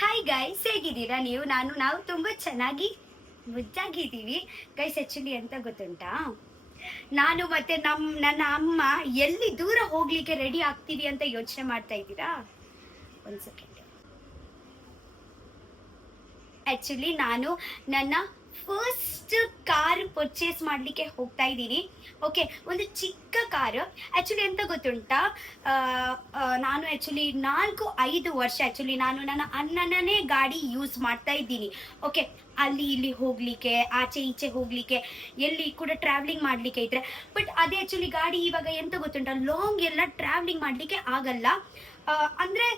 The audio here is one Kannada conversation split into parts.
ಹಾಯ್ ಗೈಸ್, ಹೇಗಿದ್ದೀರಾ ನೀವು? ನಾವು ತುಂಬ ಚೆನ್ನಾಗಿ ಮುದ್ದಾಗಿದ್ದೀವಿ ಗೈಸ್. ಆ್ಯಕ್ಚುಲಿ ಅಂತ ಗೊತ್ತುಂಟಾ, ನಾನು ಮತ್ತೆ ನನ್ನ ಅಮ್ಮ ಎಲ್ಲಿ ದೂರ ಹೋಗ್ಲಿಕ್ಕೆ ರೆಡಿ ಆಗ್ತೀವಿ ಅಂತ ಯೋಚನೆ ಮಾಡ್ತಾ ಇದ್ದೀರಾ? ಒಂದು ಸೆಕೆಂಡ್. ಆ್ಯಕ್ಚುಲಿ ನಾನು ನನ್ನ ಫಸ್ಟ್ ಕಾರ್ ಪರ್ಚೇಸ್ ಮಾಡಲಿಕ್ಕೆ ಹೋಗ್ತಾ ಇದ್ದೀನಿ. ಓಕೆ, ಒಂದು ಚಿಕ್ಕ ಕಾರು. ಆ್ಯಕ್ಚುಲಿ ಎಂತ ಗೊತ್ತುಂಟಾ, ನಾನು ಆ್ಯಕ್ಚುಲಿ 4-5 ವರ್ಷ ಆ್ಯಕ್ಚುಲಿ ನಾನು ನನ್ನ ಅಣ್ಣನೇ ಗಾಡಿ ಯೂಸ್ ಮಾಡ್ತಾ ಇದ್ದೀನಿ. ಓಕೆ, ಅಲ್ಲಿ ಇಲ್ಲಿ ಹೋಗಲಿಕ್ಕೆ, ಆಚೆ ಈಚೆ ಹೋಗಲಿಕ್ಕೆ, ಎಲ್ಲಿ ಕೂಡ ಟ್ರಾವೆಲಿಂಗ್ ಮಾಡಲಿಕ್ಕೆ ಇದ್ರೆ. ಬಟ್ ಅದೇ ಆ್ಯಕ್ಚುಲಿ ಗಾಡಿ ಇವಾಗ ಎಂತ ಗೊತ್ತುಂಟಾ, ಲಾಂಗ್ ಎಲ್ಲ ಟ್ರಾವೆಲಿಂಗ್ ಮಾಡಲಿಕ್ಕೆ ಆಗಲ್ಲ, ಅಂದರೆ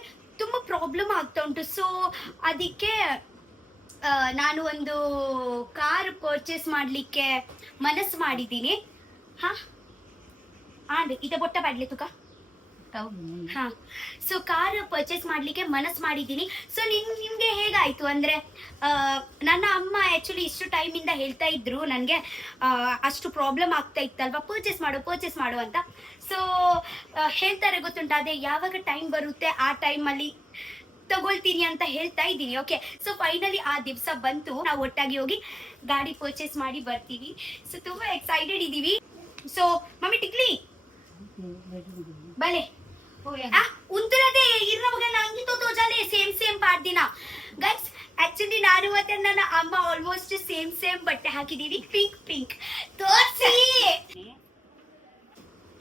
ತುಂಬ ಪ್ರಾಬ್ಲಮ್ ಆಗ್ತಾ ಉಂಟು. ಸೊ ಅದಕ್ಕೆ ನಾನು ಒಂದು ಕಾರ್ ಪರ್ಚೇಸ್ ಮಾಡಲಿಕ್ಕೆ ಮನಸ್ಸು ಮಾಡಿದ್ದೀನಿ. ಇದ ಬೊಟ್ಟ ಬಾಡ್ಲಿ ತುಕ. ಸೊ ಕಾರ್ ಪರ್ಚೇಸ್ ಮಾಡಲಿಕ್ಕೆ ಮನಸ್ಸು ಮಾಡಿದ್ದೀನಿ. ಸೊ ನಿಮಗೆ ಹೇಗಾಯಿತು ಅಂದರೆ, ನನ್ನ ಅಮ್ಮ ಆ್ಯಕ್ಚುಲಿ ಇಷ್ಟು ಟೈಮಿಂದ ಹೇಳ್ತಾ ಇದ್ರು ನನಗೆ, ಅಷ್ಟು ಪ್ರಾಬ್ಲಮ್ ಆಗ್ತಾ ಇತ್ತಲ್ವಾ, ಪರ್ಚೇಸ್ ಮಾಡು ಅಂತ. ಸೊ ಹೇಳ್ತಾರೆ ಗೊತ್ತುಂಟ, ಅದೇ ಯಾವಾಗ ಟೈಮ್ ಬರುತ್ತೆ ಆ ಟೈಮಲ್ಲಿ ತಗೊಳ್ತೀನಿ ಅಂತ ಹೇಳ್ತಾ ಇದ್ದೀನಿ. ಓಕೆ, ಸೊ ಫೈನಲಿ ಆ ದಿವಸ ಬಂತು, ನಾವು ಒಟ್ಟಾಗಿ ಹೋಗಿ ಗಾಡಿ ಪರ್ಚೇಸ್ ಮಾಡಿ ಬರ್ತೀವಿ. ಸೊ ತುಂಬಾ ಎಕ್ಸೈಟೆಡ್ ಇದ್ದೀವಿ. ಸೊ ಮಮ್ಮಿ ಟಿಕ್ಲಿ ಬಲೆ ಉಂತರದೆ ಇರುವಾಗ ನಂಗೆ ತೋಜಾಲೆ ಸೇಮ್ ಪಾಡ್ದಿನ ಗೈಸ್. ಆಕ್ಚುಲಿ ನಾನು ಮತ್ತೆ ನನ್ನ ಅಮ್ಮ ಆಲ್ಮೋಸ್ಟ್ ಸೇಮ್ ಬಟ್ಟೆ ಹಾಕಿದೀವಿ, ಪಿಂಕ್ ತೋರ್ಸಿ.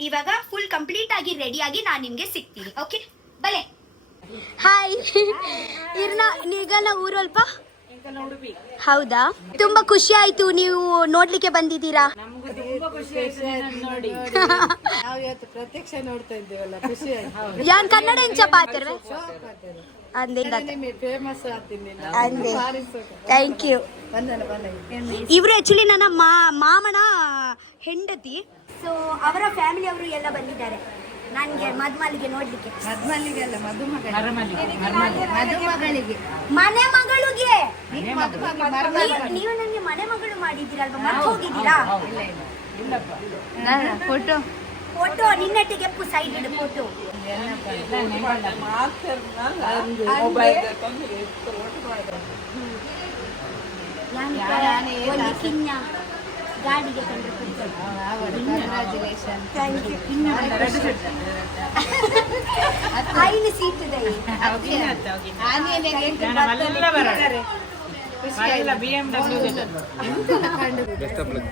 ಇವಾಗ ಫುಲ್ ಕಂಪ್ಲೀಟ್ ಆಗಿ ರೆಡಿ ಆಗಿ ನಾನು ನಿಮ್ಗೆ ಸಿಗ್ತೀನಿ. ಓಕೆ ಬಲೆ. ಹಾಯ್, ಈಗ ಊರು ಅಲ್ಪ. ಹೌದಾ, ತುಂಬಾ ಖುಷಿ ಆಯ್ತು ನೀವು ನೋಡ್ಲಿಕ್ಕೆ ಬಂದಿದ್ದೀರಾ. ಪ್ರತ್ಯಕ್ಷ ನೋಡ್ತಾ ಇದ್ದೇವಲ್ಲ, ಖುಷಿ ಆಯ್ತು. ಯಾನ್ ಕನ್ನಡ ಎಂಚ ಪಾತ್ರ ಅಂದೆ. Thank you. ಇವರು ಆಕ್ಚುಲಿ ನನ್ನ ಮಾಮನ ಹೆಂಡತಿ. ಸೊ ಅವರ ಫ್ಯಾಮಿಲಿ ಅವರು ಎಲ್ಲ ಬಂದಿದ್ದಾರೆ ನನಗೆ ಮದುಮಲ್ಲಿಗೆ ನೋಡ್ಲಿಕ್ಕೆ. ಮದುಮಲ್ಲಿಗೆ ಅಲ್ಲ, ಮದುಮಗಳಿಗೆ. ಮನೆ ಮಗಳಿಗೆ ನೀವು ನನಗೆ ಮನೆ ಮಗಳು ಮಾಡಿದ್ದೀರಲ್ವಾ, ಮತ್ತೆ ಹೋಗಿದ್ದೀರಾ? ಫೋಟೋ ನಿನ್ನಟ್ಟಿಗೆ ಸೈಡ್ ಇಡು ಫೋಟೋ. ಗಾಡಿಗೆ ಐದು ಸೀಟ್ ಇದೆ.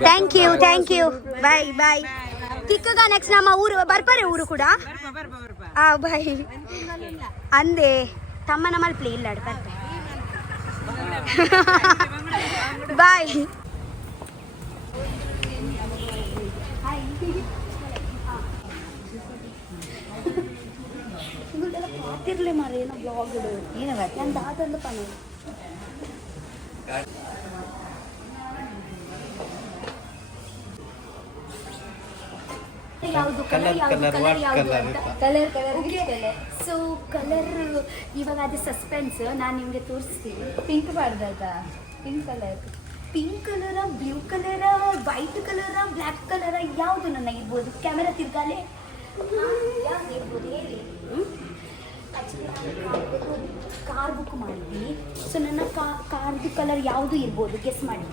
Thank you bye. ತಿಕ್ಕಗ ನೆಕ್ಸ್ಟ್ ನಮ್ಮ ಊರು ಬರ್ಪಾರೆ, ಊರು ಕೂಡ ಬಾಯ್ ಅಂದೆ. ತಮ್ಮನ ಮಲ್ಪಲಿ ಇಲ್ಲ ಬರ್ತಾರೆ ಬಾಯ್. ಪಾತಿರ್ಲೆ ಮಾರ ಏನೋ ಬ್ಲಾಗ್ ಇಡು, ನನ್ನ ದಾದಂದು ಪಣ ಯಾವುದು ಕಲರ್ ಸೊ ಕಲರ್ ಇವಾಗ ಅದು ಸಸ್ಪೆನ್ಸ್. ನಾನು ನಿಮಗೆ ತೋರಿಸ್ತೀನಿ. ಪಿಂಕ್ ಮಾಡ್ದಾ? ಪಿಂಕ್ ಕಲರ, ಬ್ಲೂ ಕಲರ, ವೈಟ್ ಕಲರ, ಬ್ಲ್ಯಾಕ್ ಕಲರ, ಯಾವುದು ನನ್ನ ಇರ್ಬೋದು? ಕ್ಯಾಮೆರಾ ತಿರ್ಗಾಲೆ ಯಾವ್ದು ಇರ್ಬೋದು ಹೇಳಿ. ಕಾರ್ ಬುಕ್ ಮಾಡಿದ್ದೀನಿ. ಸೊ ನನ್ನ ಕಾರ್ದು ಕಲರ್ ಯಾವುದು ಇರ್ಬೋದು ಗೆಸ್ ಮಾಡಿ.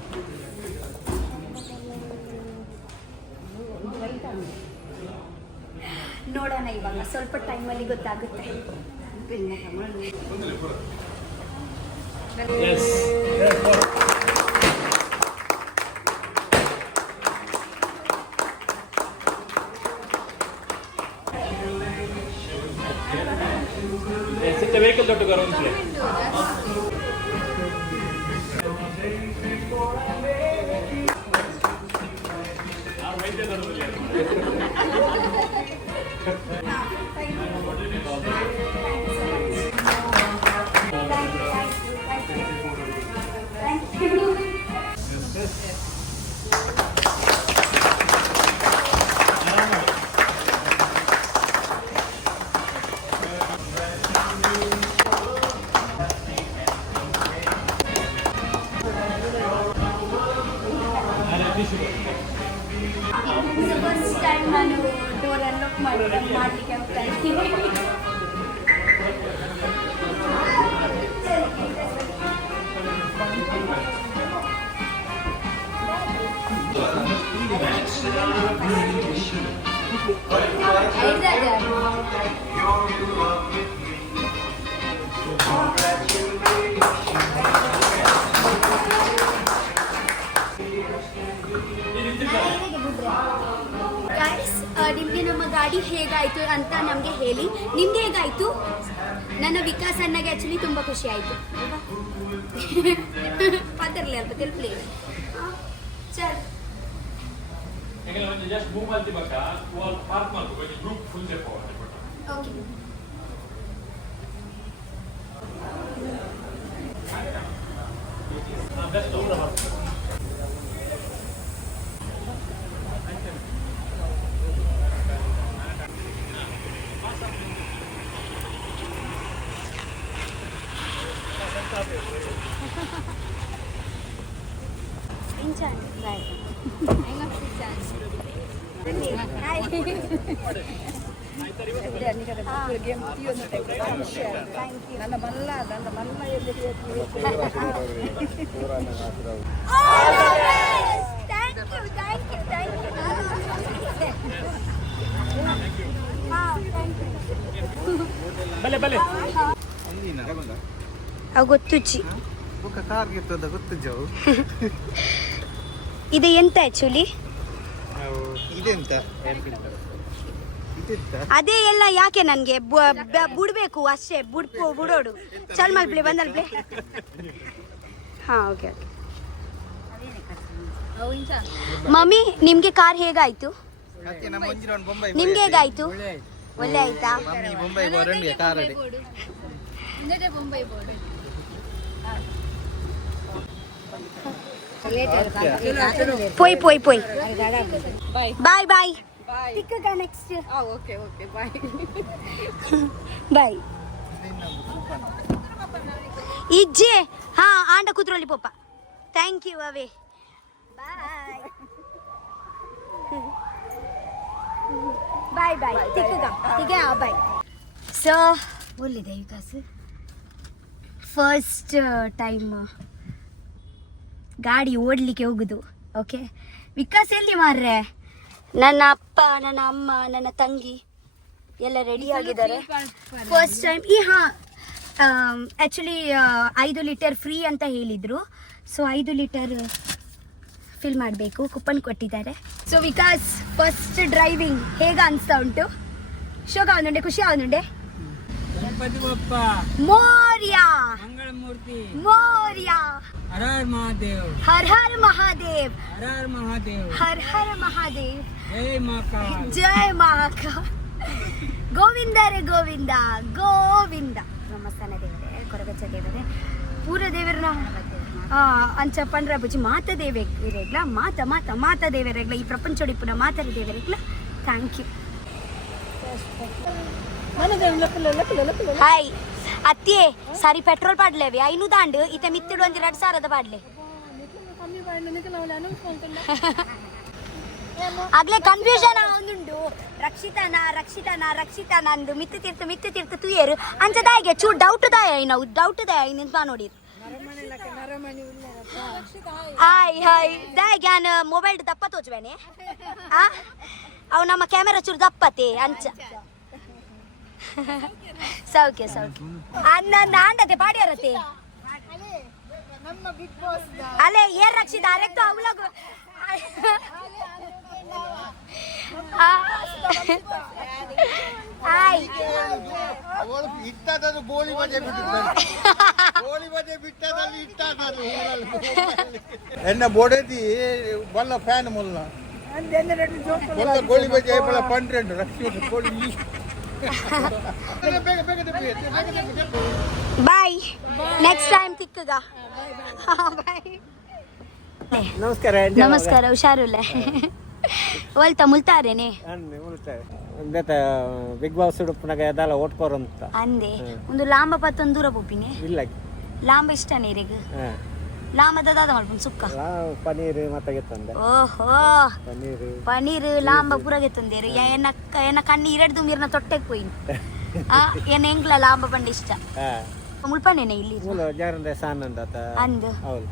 ನೋಡೋಣ, ಇವಾಗ ಸ್ವಲ್ಪ ಟೈಮಲ್ಲಿ ಗೊತ್ತಾಗುತ್ತೆ. vehicle to go around here. First time ನಾನು ಡೋರ್ ಅನ್ಲಾಕ್ ಮಾಡಲಿಕ್ಕೆ ಹೋಗ್ತಾ ಇದ್ದೀನಿ. ಗೈಸ್, ನಿಮಗೆ ನಮ್ಮ ಗಾಡಿ ಹೇಗಾಯ್ತು ಅಂತ ನಮಗೆ ಹೇಳಿ. ನಿಮ್ಗೆ ಹೇಗಾಯ್ತು? ನನ್ನ ವಿಕಾಸ್ ಅಣ್ಣಗೆ ಆಕ್ಚುಲಿ ತುಂಬಾ ಖುಷಿ ಆಯ್ತು. ಪದರ್ಲಿ ಅಲ್ಪ ತಿಳ್ಪ್ಲಿ ಚಲ್. just move maltibaka, wall park maltu, but group full step forward. Okay. Best over the ನನ್ನ ಮಲ್ಲ ಎಲ್ಲಿ bale bale. ಗೊತ್ತುಚ್ಚಿ ಗೊತ್ತು ಜಾವು ಇದು ಎಂತ ಆಕ್ಚುಲಿ? ಇದೆಂತ ಅದೇ ಎಲ್ಲ ಯಾಕೆ ನನಗೆ ಬಿಡ್ಬೇಕು ಅಷ್ಟೇ. ಬಿಡೋಡು ಚಲ್ ಮಲ್ಪ್ಲೆ ಬಂದಲ್ಪ್ಲೆ. ಹಾ ಓಕೆ ಓಕೆ. ಮಮ್ಮಿ ನಿಮ್ಗೆ ಕಾರ್ ಹೇಗಾಯ್ತು? ನಿಮ್ಗೆ ಹೇಗಾಯ್ತು? ಒಳ್ಳೆ ಆಯ್ತಾ? ಮುಂಬೈ ಬರಂಡಿ ಕಾರ್ ಪೋಯ್ ಪೋಯ್ ಪೋಯ್. Bye bye. ತಿಕ್ಕಗ next. Okay okay bye bye. ಇಜ್ಜೆ ಹಾ ಆಂಡ ಕುದ್ರೊಳ್ಳಿ ಪೋಪ. ಥ್ಯಾಂಕ್ ಯು ಅವೇ. Bye bye bye. ತಿಕ್ಕಗ ತಿಗೆ ಬಾಯ್. ಸೊ ಒಳ್ಳಿದೆ ವಿಕಾಸ್. ಫಸ್ಟ್ ಟೈಮ್ ಗಾಡಿ ಓಡಲಿಕ್ಕೆ ಹೋಗುದು. ಓಕೆ ವಿಕಾಸ್ ಎಲ್ಲಿ ಮಾರ್ರೆ? ನನ್ನ ಅಪ್ಪ, ನನ್ನ ಅಮ್ಮ, ನನ್ನ ತಂಗಿ ಎಲ್ಲ ರೆಡಿ ಆಗಿದ್ದಾರೆ. First time actually 5 litre free ಅಂತ ಹೇಳಿದರು. ಸೊ 5 ಲೀಟರ್ ಫಿಲ್ ಮಾಡಬೇಕು. ಕೂಪನ್ ಕೊಟ್ಟಿದ್ದಾರೆ. ಸೊ ವಿಕಾಸ್ ಫಸ್ಟ್ ಡ್ರೈವಿಂಗ್ ಹೇಗ ಅನಿಸ್ತಾ ಉಂಟು? ಶೋಕ ಆಗುಂಡೆ, ಖುಷಿ ಆಗುಂಡೆ? ಗಣಪತಿ ಬಪ್ಪ ಮೋರ್ಯ ಮಂಗಳಮೂರ್ತಿ ಮೋರ್ಯ. ಹರ ಹರ ಮಹಾದೇವ್ ಹರ್ ಹರ್ ಮಹಾದೇವ್ ಹರ ಹರ ಮಹಾದೇವ್ ಹರ್ ಹರ್ ಮಹಾದೇವ್. ಜೈ ಮಹಾಕಾಲ್ ಜಯ ಮಹಾಕಾಲ್. ಗೋವಿಂದರೇ ಗೋವಿಂದ ಗೋವಿಂದ. ಬ್ರಹ್ಮಸ್ಥಾನ ದೇವರೇ, ಕೊರಗಚ್ಚ ದೇವರೇ, ಪೂರ ದೇವರನ್ನ ಅಂಚ ಪಂಡ್ರ ಬುಜಿ ಮಾತ ದೇವರೆಗ್ಲ ಮಾತ ದೇವರೆಗ್ಲ ಈ ಪ್ರಪಂಚೊಡಿಪುನ ಮಾತರ ದೇವರೆಗ್ಲ. Thank you. ಹಾಯ್ ಅತ್ತಿಯೇ, ಸಾರಿ ಪೆಟ್ರೋಲ್ ಪಾಡ್ಲೇವಿ 500 ದಾಂಡು ಇತ್ತೆ ಮಿತ್ತಿಡು ಒಂದು 2,000 ಪಾಡ್ಲೆ. ಆಗ್ಲೇ ಕನ್ಫ್ಯೂಷನ್ ಒಂದುಂಡು. ರಕ್ಷಿತಾನ ಅಂದು ಮಿತ್ತು ತೀರ್ತು ತುಯೇರು ಅಂಚದಾಗೆ ಚೂ ಡೌಟ್ ದಾಯ ನಾವು ಡೌಟ್ ದಾಯ ನಿಂತ ನೋಡಿರು. ಹಾಯ್ ದಾಯ್ ನಾನು ಮೊಬೈಲ್ ದಪ್ಪ ತೋಚ್ಬೇನೆ. ಅವು ನಮ್ಮ ಕ್ಯಾಮೆರಾ ಚೂರು ದಪ್ಪತೆ ಅಂಚ. ಸೌಖ್ಯ ಅನ್ನ ನಾಂಡತೆ ಪಾಡ್ಯಾರತೆ ಅಲ್ಲೇ ಏರ್ ರಕ್ಷಿತ ಅರೆಕ್ಟು ಅವಳಗು ಗೋಳಿ ಬಜೆ ಬಿಟ್ಟದಲ್ಲಿ ಎನ್ನ ಬೋಡೆದಿ ಬಲ್ಲ ಫ್ಯಾನ್ ಮೊಲ್ಲ ಗೋಳಿ ಬಜೆ ಪಂಡ್ರೆಂಡು ರಕ್ಷಿ ಗೋಳಿ. ಬಾಯ್ ನೆಕ್ಸ್ಟ್ ಟೈಮ್ ತಿಕ್ಕಗ. ನಮಸ್ಕಾರ ಹುಷಾರುಲ್ಲ ಒಲ್ತ ಮುಲ್ತಾರೇನೆ ಬಿಗ್ ಬಾಸ್ ಉಡುಪುನಾಗ ಅದೆಲ್ಲ ಓಟ್ಕೋರಂತ ಅಂದೆ ಒಂದು ಲಾಂಬ ಪತ್ತೊಂದು ದೂರ ಪೋಪಿನಿ ಇಲ್ಲ ಲಾಂಬ ಇಷ್ಟ ನೀರಿಗೆ ಲಾಂಬದ ದಾದ ಮಾಡ್ಕೊಂಡು ಸುಕ್ಕ ಪನೀರ್ ಮತ್ತೆ ತಂದೆ. ಓಹೋ ಪನೀರ್ ಲಾಂಬ ಪೂರಗೆ ತಂದೇರು ಎನ್ನ ಕಣ್ಣಿ 2 ಮೀರ್ನ ತೊಟ್ಟೆಗೆ ಪೋಯಿ ಎನ್ನ ಎಂಗ್ಲ ಲಾಂಬ ಬಂಡ ಇಷ್ಟ ಮುಳ್ಪನೇನೆ ಇಲ್ಲಿ ಜಾರಂದೆ ಸಾನಂದ ಅಂದು. ಹೌದು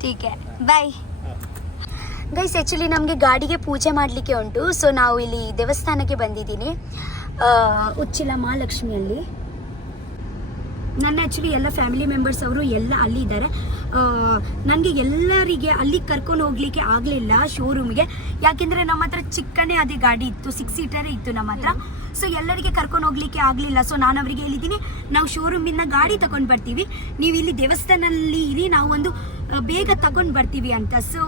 ठीक है ಬಾಯ್ ಗೈಸ್. ಆ್ಯಕ್ಚುಲಿ ನಮಗೆ ಗಾಡಿಗೆ ಪೂಜೆ ಮಾಡಲಿಕ್ಕೆ ಉಂಟು. ಸೊ ನಾವು ಇಲ್ಲಿ ದೇವಸ್ಥಾನಕ್ಕೆ ಬಂದಿದ್ದೀನಿ. ಉಚ್ಚಿಲ ಮಹಾಲಕ್ಷ್ಮಿಯಲ್ಲಿ. ನನ್ನ ಆ್ಯಕ್ಚುಲಿ ಎಲ್ಲ ಫ್ಯಾಮಿಲಿ ಮೆಂಬರ್ಸ್ ಅವರು ಎಲ್ಲ ಅಲ್ಲಿ ಇದ್ದಾರೆ. ನನಗೆ ಎಲ್ಲರಿಗೆ ಅಲ್ಲಿಗೆ ಕರ್ಕೊಂಡು ಹೋಗ್ಲಿಕ್ಕೆ ಆಗಲಿಲ್ಲ ಶೋರೂಮ್ಗೆ, ಯಾಕೆಂದರೆ ನಮ್ಮ ಹತ್ರ ಚಿಕ್ಕನೇ ಅದೇ ಗಾಡಿ ಇತ್ತು, 6 ಸೀಟರೇ ಇತ್ತು ನಮ್ಮ ಹತ್ರ. ಸೊ ಎಲ್ಲರಿಗೆ ಕರ್ಕೊಂಡು ಹೋಗ್ಲಿಕ್ಕೆ ಆಗಲಿಲ್ಲ. ಸೊ ನಾನು ಅವರಿಗೆ ಹೇಳಿದ್ದೀನಿ, ನಾವು ಶೋರೂಮಿಂದ ಗಾಡಿ ತಗೊಂಡು ಬರ್ತೀವಿ, ನೀವು ಇಲ್ಲಿ ದೇವಸ್ಥಾನದಲ್ಲಿ ಇರಿ, ನಾವು ಒಂದು ಬೇಗ ತಗೊಂಡು ಬರ್ತೀವಿ ಅಂತ. ಸೊ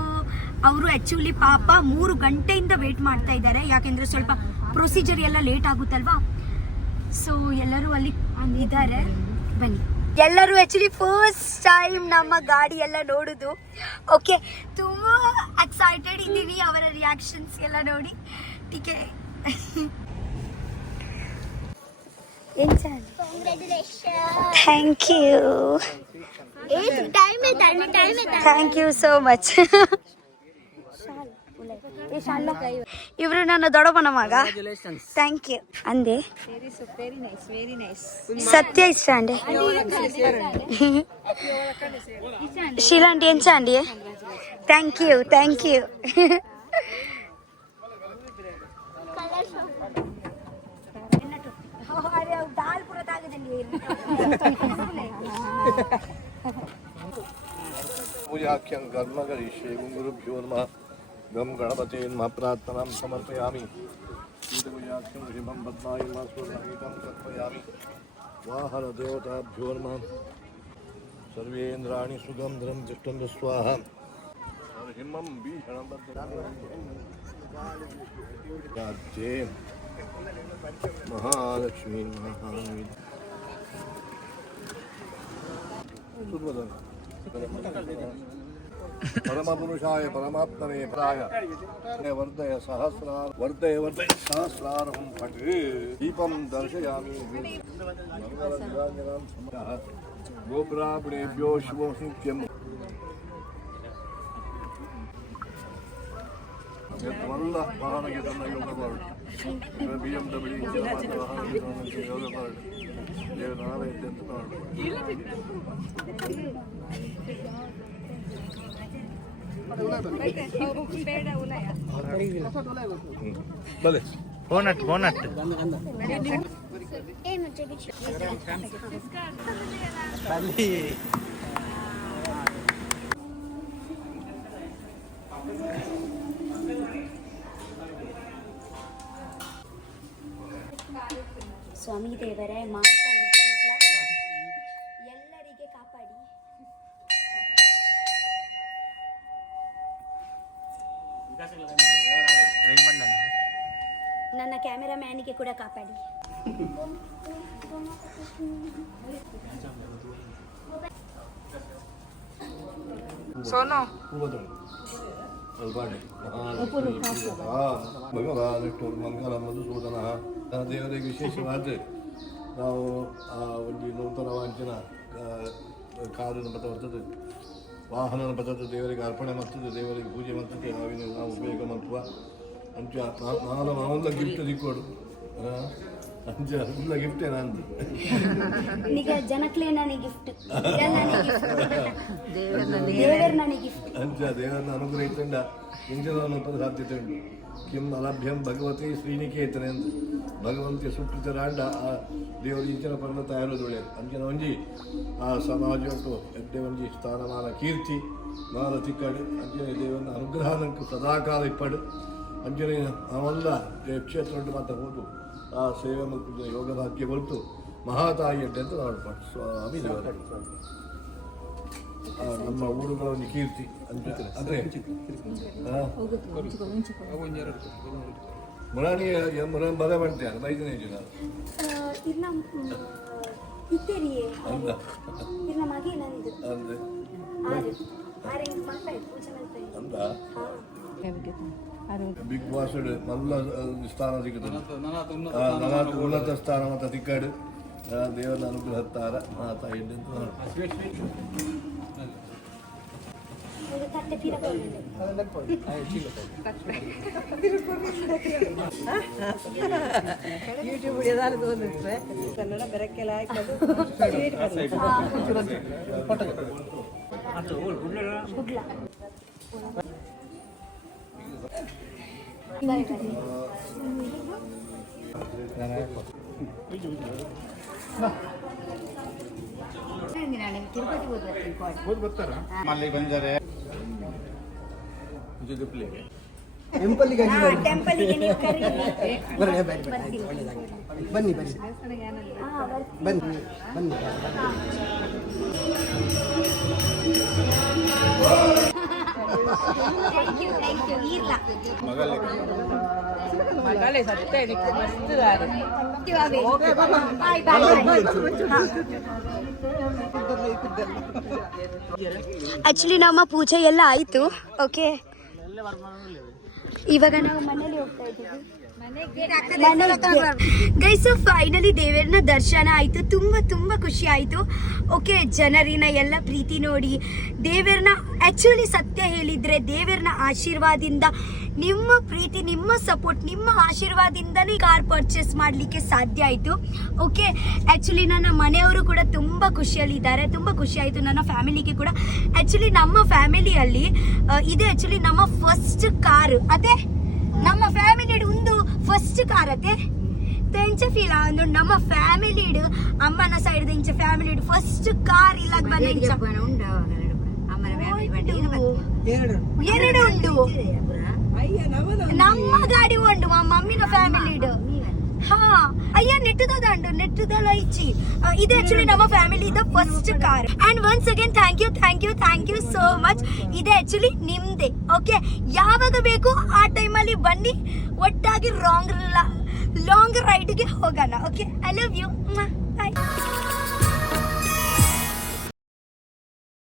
ಅವರು ಆ್ಯಕ್ಚುಲಿ ಪಾಪ 3 ಗಂಟೆಯಿಂದ ವೇಟ್ ಮಾಡ್ತಾ ಇದ್ದಾರೆ, ಯಾಕೆಂದರೆ ಸ್ವಲ್ಪ ಪ್ರೊಸೀಜರ್ ಎಲ್ಲ ಲೇಟ್ ಆಗುತ್ತಲ್ವಾ. ಸೊ ಎಲ್ಲರೂ ಅಲ್ಲಿ ಇದ್ದಾರೆ, ಬನ್ನಿ. ಎಲ್ಲರೂ ಆ್ಯಕ್ಚುಲಿ ಫಸ್ಟ್ ಟೈಮ್ ನಮ್ಮ ಗಾಡಿ ಎಲ್ಲ ನೋಡೋದು. ಓಕೆ, ತುಂಬ ಎಕ್ಸೈಟೆಡ್ ಇದ್ದೀವಿ ಅವರ ರಿಯಾಕ್ಷನ್ಸ್ ಎಲ್ಲ ನೋಡಿ. ಟೀಕೆ thank you, thank you so much. ಇವರು ನನ್ನ ದೊಡ್ಡಮ್ಮನ ಮಗ. ಥ್ಯಾಂಕ್ ಯು ಅಂದೆ. ಸತ್ಯ ಇಷ್ಟ ಅಂడి ಶೀಲಾ ಆಂಟಿ ಎಂಚ ಅಂడి. Thank you, thank you. पूजाख्यं कर्म करिष्ये गुरुभ्यो नमः. गं गणपते नमः प्रार्थनां समर्पयामि. पूजाख्यं शिवं पद्मायमास्वर्णगीतं तर्पयामि. वाहनदेवताभ्यो नमः. सर्वेन्द्राणि सुगन्धं तिष्ठन्तु स्वाहा. हिमं भीषणं राज्ये महालक्ष्मी महालक्ष्मी परमपुरुषाय परमात्मने प्राय वर्धय सहस्रार वर्धय वर्धय सहस्रारहं पठे दीपं दर्शयामि. गोब्राह्मणेभ्यो शुभं नित्यम्. ಎಲ್ಲ ವಾಹನಕ್ಕೆ ತನ್ನ ಯೋಗ ಮಾಡು. BMW ವಾಹನಕ್ಕೆ ಯೋಗ ಮಾಡು. ನಾವೇ ಇದ್ದಂತ ಮಾಡು. ಭಲೆ ಬೋನಟ್ ಬೋನಟ್ ಸ್ವಾಮಿ ದೇವರೇ ಎಲ್ಲರಿಗೆ ಕಾಪಾಡಿ. ನನ್ನ ಕ್ಯಾಮೆರಾ ಮ್ಯಾನಿಗೆ ಕೂಡ ಕಾಪಾಡಿ. ಸೋನು ಭಗವಾನ್ ಮಂಗಲ ಮಧುಸೂದನ ದೇವರಿಗೆ ವಿಶೇಷವಾದ ನಾವು ಒಂದು ನೂತನ ವಾಂಚನ ಕಾರಿನ ಪಥ ಬರ್ತದೆ, ವಾಹನನ ಪಥದ ದೇವರಿಗೆ ಅರ್ಪಣೆ ಮಾಡ್ತದೆ, ದೇವರಿಗೆ ಪೂಜೆ ಮಾಡ್ತದೆ. ನಾವು ಉಪಯೋಗ ಮಾಡುವ ಅಂಚ ನಾನು ಅವನ್ನ ಗಿಫ್ಟ್ ದಿಕ್ಕೋಡು ಅಂಚ ಫುಲ್ಲ ಗಿಫ್ಟೇ ನಂದು. ಈಗ ಜನಕ್ಲೇ ನನಗೆ ಗಿಫ್ಟ್, ಅಂಚ ದೇವರನ್ನ ಅನುಗ್ರಹ ಇತ್ತಂಡ ಇಂಚನ ಸಾಧ್ಯತೆ ಉಂಟು. ಕಿಂ ಅಲಭ್ಯಂ ಭಗವತಿ ಶ್ರೀನಿಕೇತನೆ ಅಂತ ಭಗವಂತಿಯ ಸುಕೃತರಾಂಡ ಆ ದೇವರು ಇಂಚಿನ ಪರ್ಣ ತಯಾರೋದು ಒಳ್ಳೆಯದು. ಅಂಚಿನ ಒಂಜಿ ಆ ಸಮಾಜಕ್ಕೂ ಎಡ್ಡೆ ಒಂಜಿ ಸ್ಥಾನಮಾನ ಕೀರ್ತಿ ಮಾನ ತಿಕ್ಕಡು ಅಂಚಿನ ದೇವರನ್ನ ಅನುಗ್ರಹ ನಂಗೆ ಸದಾಕಾಲ ಇಪ್ಪಡು. ಅಂಚನೆ ಅವೆಲ್ಲ ಕ್ಷೇತ್ರ ಉಂಟು ಮಾತ್ರ ಹೋದು ಆ ಸೇವೆ ಮತ್ತು ಯೋಗ ಭಾಗ್ಯ ಹೊರತು ಮಹಾತಾಯಿ ಅಡ್ಡೆ ಅಂತ ನೋಡ್ಬಾರ್ದು. ಸ್ವಾಮಿ ದೇವರ ನಮ್ಮ ಊರುಗಳ ಒಂದು ಕೀರ್ತಿ ಅಂದರೆ ಮುರಾಣಿ ಬರ ಮಾಡ್ತೇನೆ 5ನೇ ಜನ ಅಂದ ಅಂದ ಬಿಗ್ ಬಾಸ್ ಮಲ್ಲ ಸ್ಥಾನ ಸಿಗುತ್ತದೆ. ಉನ್ನತ ಸ್ಥಾನ ಮತ್ತು ತಿಕ್ಕಾಡು ದೇವರ ಅನುಗ್ರಹ ತಾರ ತಾಯಿ ಯೂಟ್ಯೂಬ್ ಏದಾರು ತೋರಿಸ್ರೆ ಕನ್ನಡ ಬೆರಕೆಲ್ಲ ಹಾಕೋದು ತಿರುಪತಿ ಹೋಗಿ ಬರ್ತಾರ ಮಲ್ಲಿ ಬಂಜಾರೆ ಟೆಂಪಲ್ಗೆ ನೀವು ಕರೀರಿ. ಬನ್ನಿ ಬನ್ನಿ ಬನ್ನಿ ಬನ್ನಿ ಥ್ಯಾಂಕ್ ಯು ಇರ್ಲ ಮಗಳೇ ಸತ್ಯ ನಿಕ್ಕೆ ಮಸ್ತ್ ದಾರಿ ಬಾಯ್ ಬಾಯ್ ಆಕ್ಚುಲಿ ನಮ್ಮ ಪೂಜೆ ಎಲ್ಲ ಆಯ್ತು. ಓಕೆ, ಇವಾಗ ನಾವು ಮನೇಲಿ ಹೋಗ್ತಾ ಇದ್ದೀವಿ. ಗೈಸ್, ಫೈನಲಿ ದೇವರನ್ನ ದರ್ಶನ ಆಯ್ತು. ತುಂಬಾ ಖುಷಿ ಆಯ್ತು. ಓಕೆ, ಜನರಿನ ಎಲ್ಲ ಪ್ರೀತಿ ನೋಡಿ ದೇವರನ್ನ, ಆಕ್ಚುಲಿ ಸತ್ಯ ಹೇಳಿದ್ರೆ ದೇವರನ್ನ ಆಶೀರ್ವಾದದಿಂದ, ನಿಮ್ಮ ಪ್ರೀತಿ, ನಿಮ್ಮ ಸಪೋರ್ಟ್, ನಿಮ್ಮ ಆಶೀರ್ವಾದದಿಂದನೇ ಕಾರ್ ಪರ್ಚೇಸ್ ಮಾಡಲಿಕ್ಕೆ ಸಾಧ್ಯ ಆಯಿತು. ಓಕೆ, ಆ್ಯಕ್ಚುಲಿ ನನ್ನ ಮನೆಯವರು ಕೂಡ ತುಂಬ ಖುಷಿಯಲ್ಲಿದ್ದಾರೆ. ತುಂಬ ಖುಷಿ ಆಯಿತು ನನ್ನ ಫ್ಯಾಮಿಲಿಗೆ ಕೂಡ. ಆ್ಯಕ್ಚುಲಿ ನಮ್ಮ ಫ್ಯಾಮಿಲಿಯಲ್ಲಿ ಇದು ಆ್ಯಕ್ಚುಲಿ ನಮ್ಮ ಫಸ್ಟ್ ಕಾರು. ಅದೇ ನಮ್ಮ ಫ್ಯಾಮಿಲಿ ಒಂದು ಫಸ್ಟ್ ಕಾರ್ ಅದೇ ತೆಂಚ ಫೀಲ್ ಅಂದು ನಮ್ಮ ಫ್ಯಾಮಿಲಿ ಅಮ್ಮನ ಸೈಡ್ ಇಂಚ ಫ್ಯಾಮಿಲಿ ಫಸ್ಟ್ ಕಾರ್ ಇಲ್ಲ ಎರಡು ಉಂಟು. ನಮ್ಮ ಗಾಡಿ ಉಂಟು ಮಮ್ಮಿನ ಫ್ಯಾಮಿಲಿ ಹಾ ಅಯ್ಯ ನೆಟ್ಟದಲ್ಲ ಇಚ್ಚಿ. ಇದು ಆಕ್ಚುಲಿ ನಮ್ಮ family first car. And once again thank you so much. ಇದು ಆಕ್ಚುಲಿ ನಿಮ್ದೆ. ಓಕೆ, ಯಾವಾಗ ಬೇಕು ಆ ಟೈಮಲ್ಲಿ ಬನ್ನಿ, ಒಟ್ಟಾಗಿ ಲಾಂಗ್ ರೈಡ್ಗೆ ಹೋಗೋಣ. Okay, I love you. Bye.